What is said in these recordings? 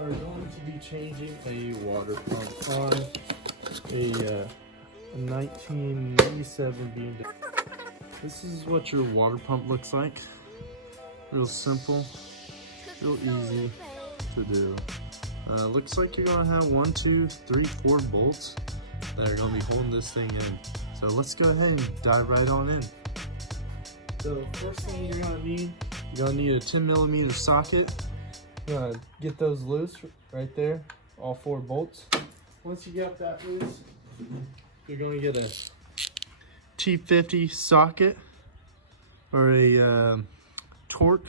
are going to be changing a water pump on a 1997 BMW. This is what your water pump looks like. Real simple, real easy to do. Looks like you're gonna have 1, 2, 3, 4 bolts that are gonna be holding this thing in. So let's go ahead and dive right on in. So first thing you're gonna need a 10mm socket. You're gonna get those loose right there, all 4 bolts. Once you got that loose, you're gonna get a T50 socket or a torque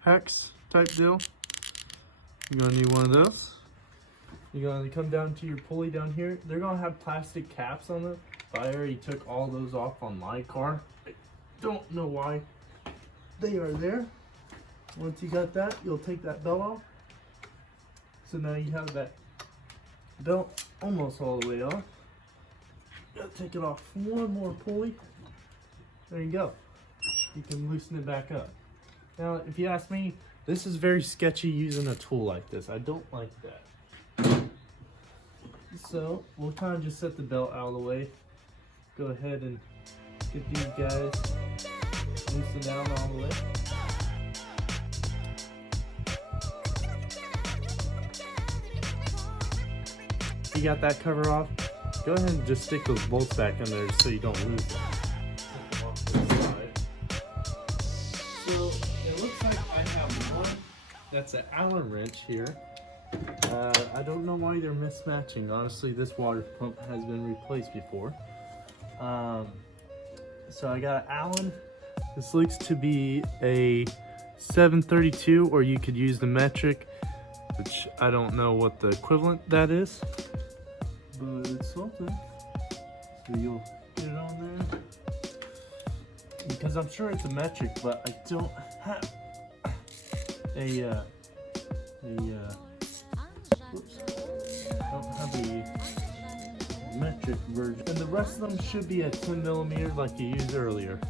hex type deal. You're gonna need one of those. You're gonna come down to your pulley down here. They're gonna have plastic caps on them. I already took all those off on my car. I don't know why they are there. Once you got that, you'll take that belt off. So now you have that belt almost all the way off. You gotta take it off one more pulley. There you go. You can loosen it back up. Now, if you ask me, this is very sketchy using a tool like this. I don't like that. So we'll kind of just set the belt out of the way. Go ahead and get these guys loosened down all the way. You got that cover off, go ahead and just stick those bolts back in there so you don't lose them. So it looks like I have one that's an Allen wrench here. I don't know why they're mismatching. Honestly, this water pump has been replaced before. So I got an Allen. This looks to be a 732, or you could use the metric, which I don't know what the equivalent that is. But it's something. So you'll get it on there. Because I'm sure it's a metric, but I don't have a metric version. And the rest of them should be a 10mm like you used earlier.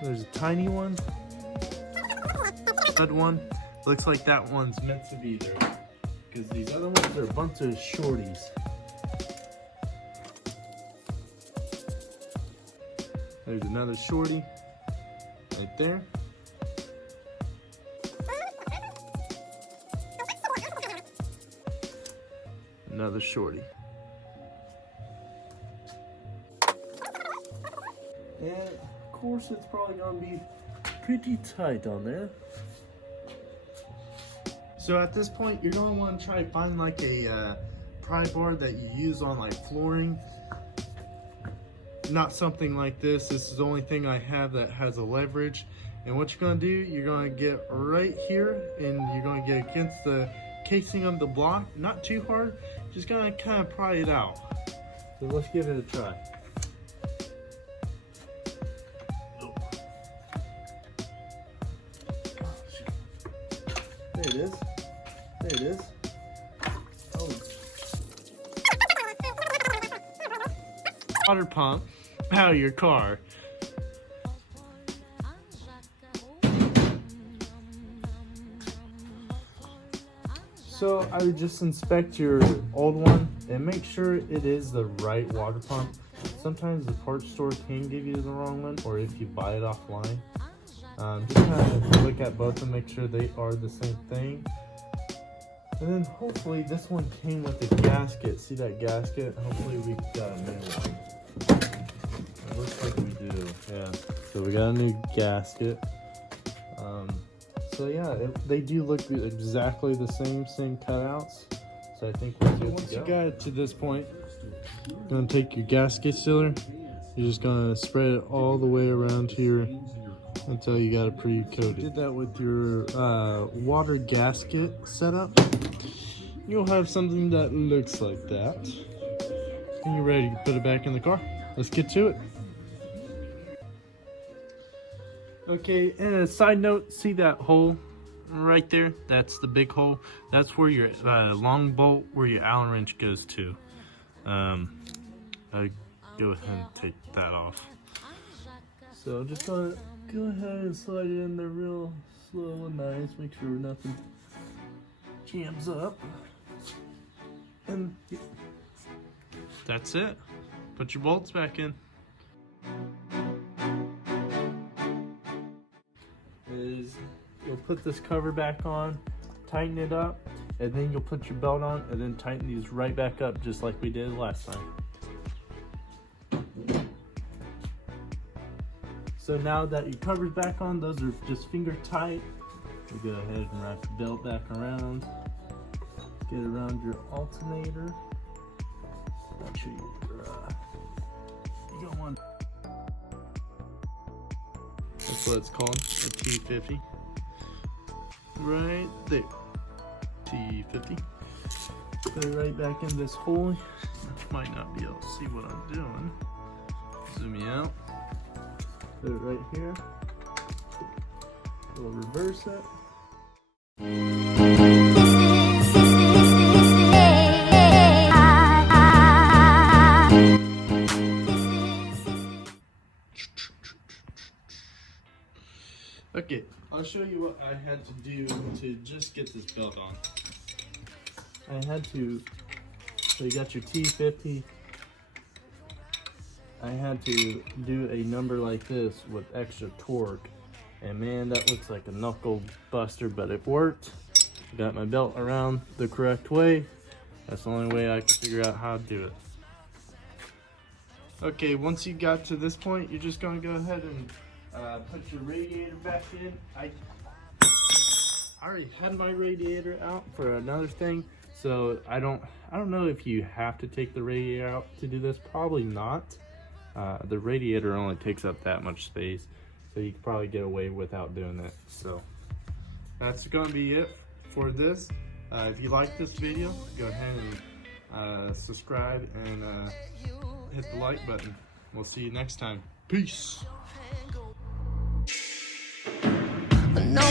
There's a tiny one. That one looks like that one's meant to be there, because these other ones are a bunch of shorties. There's another shorty right there. Another shorty. And of course it's probably gonna be pretty tight on there. So at this point, you're gonna want to try to find like a pry bar that you use on like flooring. Not something like this. This is the only thing I have that has a leverage. And what you're gonna do, you're gonna get right here and you're gonna get against the casing of the block. Not too hard, just gonna kind of pry it out. So let's give it a try. There it is. There it is. Oh. Water pump out of your car. So I would just inspect your old one and make sure it is the right water pump. Sometimes the parts store can give you the wrong one, or if you buy it offline. Just kind of look at both and make sure they are the same thing. And then hopefully this one came with a gasket. See that gasket? Hopefully we got a new one. It looks like we do. Yeah. So we got a new gasket. So yeah, they do look exactly the same cutouts. So I think we're good. Once you got it to this point, you're gonna take your gasket sealer. You're just gonna spread it all the way around here until you got it pre-coated. Did that with your water gasket setup. You'll have something that looks like that. And you're ready to put it back in the car. Let's get to it. Okay, and a side note, see that hole right there? That's the big hole. That's where your long bolt, where your Allen wrench goes to. I'll go ahead and take that off. So just go ahead and slide it in there real slow and nice. Make sure nothing jams up. And that's it. Put your bolts back in. You'll put this cover back on, tighten it up, and then you'll put your belt on and then tighten these right back up just like we did last time. So now that your cover's back on, those are just finger tight. You go ahead and wrap the belt back around. Get around your alternator. Make sure you got one. That's what it's called, a T50. Right there. T50. Put it right back in this hole. Might not be able to see what I'm doing. Zoom me out. Put it right here. We'll reverse it. Okay, I'll show you what I had to do to just get this belt on. So you got your T50. I had to do a number like this with extra torque. And man, that looks like a knuckle buster, but it worked. Got my belt around the correct way. That's the only way I could figure out how to do it. Okay, once you got to this point, you're just gonna go ahead and put your radiator back in. I already had my radiator out for another thing, so I don't know if you have to take the radiator out to do this. Probably not. The radiator only takes up that much space, so you can probably get away without doing that. So that's gonna be it for this. If you like this video, go ahead and subscribe and hit the like button. We'll see you next time. Peace. No.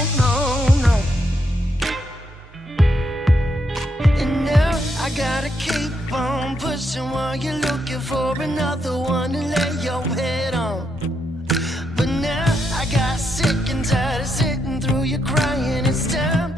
And now I gotta keep on pushing while you're looking for another one to lay your head on. But now I got sick and tired of sitting through you crying. It's time